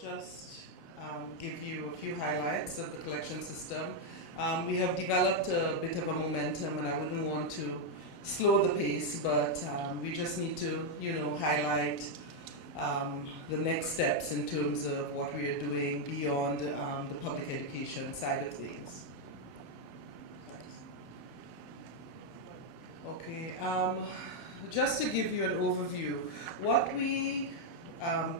just give you a few highlights of the collection system. We have developed a bit of a momentum, and I wouldn't want to slow the pace, but we just need to, highlight the next steps in terms of what we are doing beyond the public education side of things. Okay, just to give you an overview, what we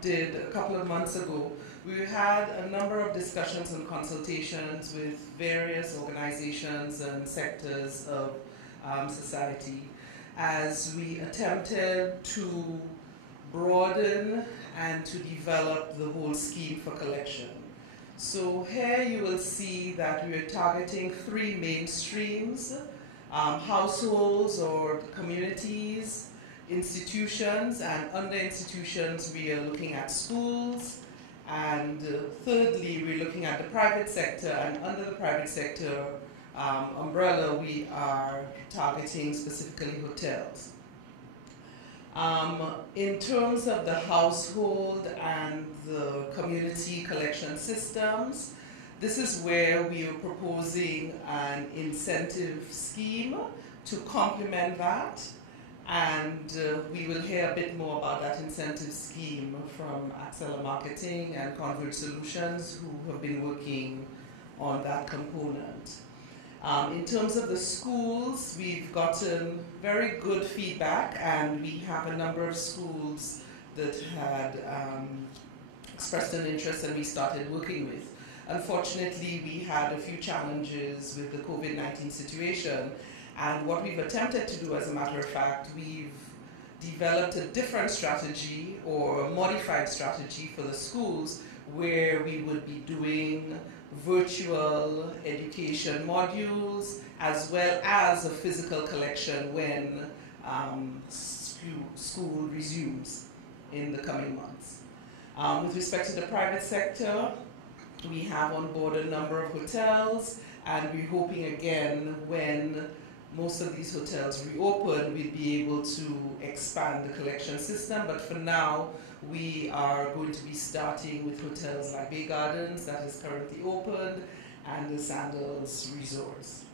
did a couple of months ago, we had a number of discussions and consultations with various organizations and sectors of society as we attempted to broaden and to develop the whole scheme for collection. So here you will see that we are targeting three main streams: households or communities, institutions, and under institutions we are looking at schools, and thirdly we're looking at the private sector, and under the private sector umbrella we are targeting specifically hotels. In terms of the household and the community collection systems, this is where we are proposing an incentive scheme to complement that, and we will hear a bit more about that incentive scheme from Accela Marketing and Converge Solutions, who have been working on that component. In terms of the schools, we've gotten very good feedback, and we have a number of schools that had expressed an interest and we started working with. Unfortunately, we had a few challenges with the COVID-19 situation, and what we've attempted to do, as a matter of fact, we've developed a different strategy or a modified strategy for the schools, where we would be doing virtual education modules as well as a physical collection when school resumes in the coming months. With respect to the private sector, we have on board a number of hotels, and we're hoping again when most of these hotels reopen, we'll be able to expand the collection system. But for now, we are going to be starting with hotels like Bay Gardens, that is currently opened, and the Sandals Resorts.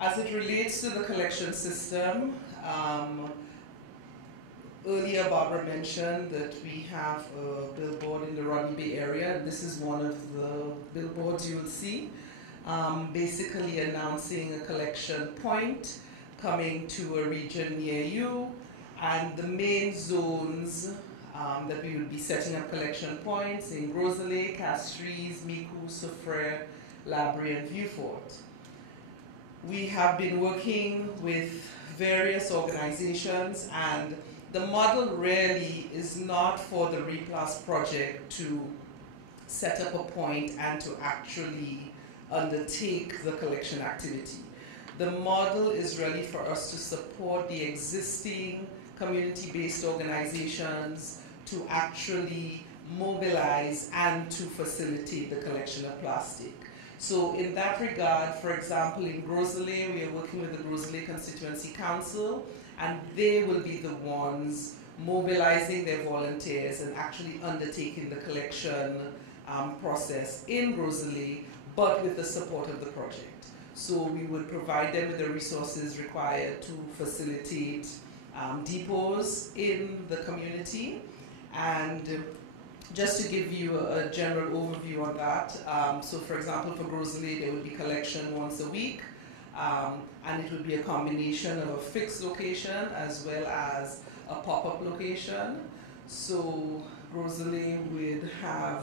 As it relates to the collection system, earlier Barbara mentioned that we have a billboard in the Rodney Bay area. This is one of the billboards you will see, basically announcing a collection point coming to a region near you, and the main zones that we will be setting up collection points in Rosalie, Castries, Micoud, Soufrière, Labrie, and Vieux-Fort. We have been working with various organizations, and the model really is not for the RePLAST project to set up a point and to actually undertake the collection activity. The model is really for us to support the existing community-based organizations to actually mobilize and to facilitate the collection of plastic. So in that regard, for example, in Rosalie, we are working with the Rosalie Constituency Council, and they will be the ones mobilizing their volunteers and actually undertaking the collection process in Rosalie, but with the support of the project. So we would provide them with the resources required to facilitate depots in the community. And just to give you a general overview on that, so for example, for Rosalie, there would be collection once a week, and it would be a combination of a fixed location as well as a pop-up location. So Rosalie would have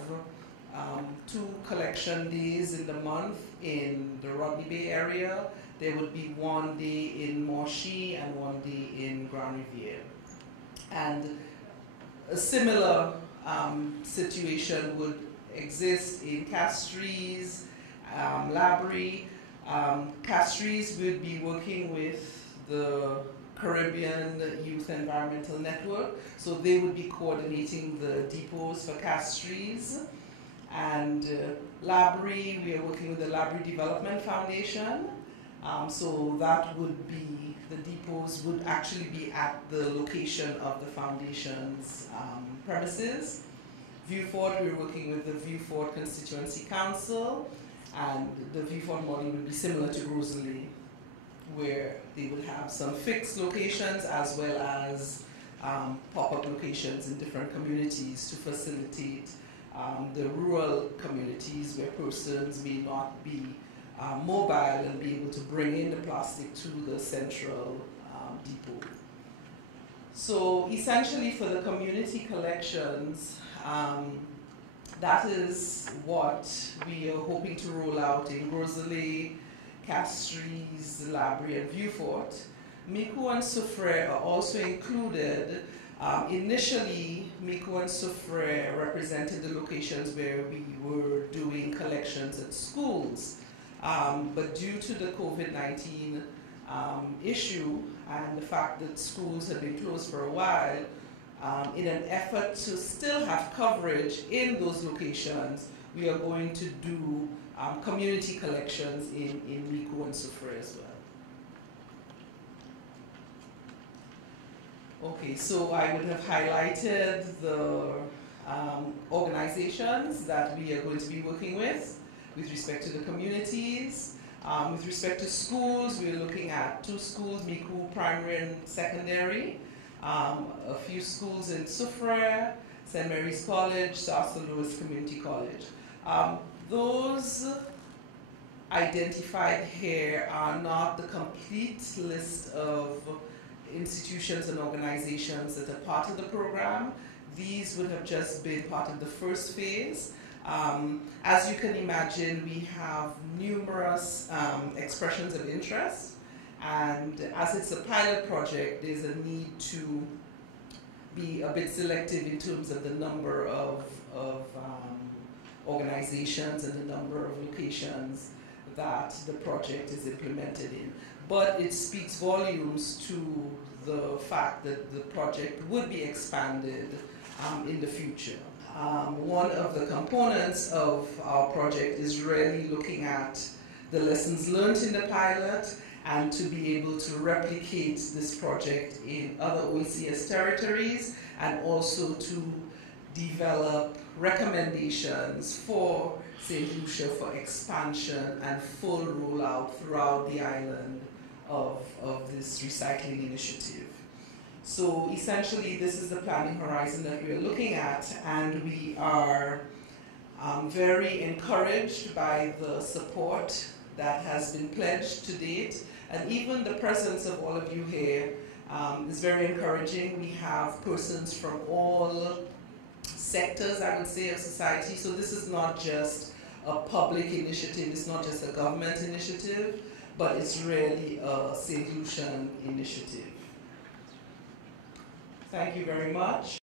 2 collection days in the month in the Rodney Bay area. There would be 1 day in Monchy and 1 day in Grand Riviere. And a similar situation would exist in Castries, Labrie. Castries would be working with the Caribbean Youth Environmental Network, so they would be coordinating the depots for Castries. And Labrie, we are working with the Labrie Development Foundation, so that would be the depot those would actually be at the location of the foundation's premises. Vieux Fort, we're working with the Vieux Fort Constituency Council, and the Vieux Fort model would be similar to Rosalie, where they would have some fixed locations as well as pop-up locations in different communities to facilitate the rural communities where persons may not be mobile and be able to bring in the plastic to the central depot. So essentially for the community collections, that is what we are hoping to roll out in Rosalie, Castries, Labrie, and Vieux Fort. Micoud and Soufrière are also included. Initially, Micoud and Soufrière represented the locations where we were doing collections at schools. But due to the COVID-19 issue and the fact that schools had been closed for a while, in an effort to still have coverage in those locations, we are going to do community collections in Micoud and Soufrière as well. Okay, so I would have highlighted the organizations that we are going to be working with respect to the communities. With respect to schools, we're looking at 2 schools, Micoud Primary and Secondary, a few schools in Soufrière, St. Mary's College, St. Louis Community College. Those identified here are not the complete list of institutions and organizations that are part of the program. These would have just been part of the first phase. As you can imagine, we have numerous expressions of interest, and as it's a pilot project, there's a need to be a bit selective in terms of the number of organizations and the number of locations that the project is implemented in. But it speaks volumes to the fact that the project would be expanded in the future. One of the components of our project is really looking at the lessons learned in the pilot and to be able to replicate this project in other OECS territories, and also to develop recommendations for Saint Lucia for expansion and full rollout throughout the island of this recycling initiative. So essentially, this is the planning horizon that we are looking at, and we are very encouraged by the support that has been pledged to date, and even the presence of all of you here is very encouraging. We have persons from all sectors, I would say, of society, so this is not just a public initiative, it's not just a government initiative, but it's really a Saint Lucian initiative. Thank you very much.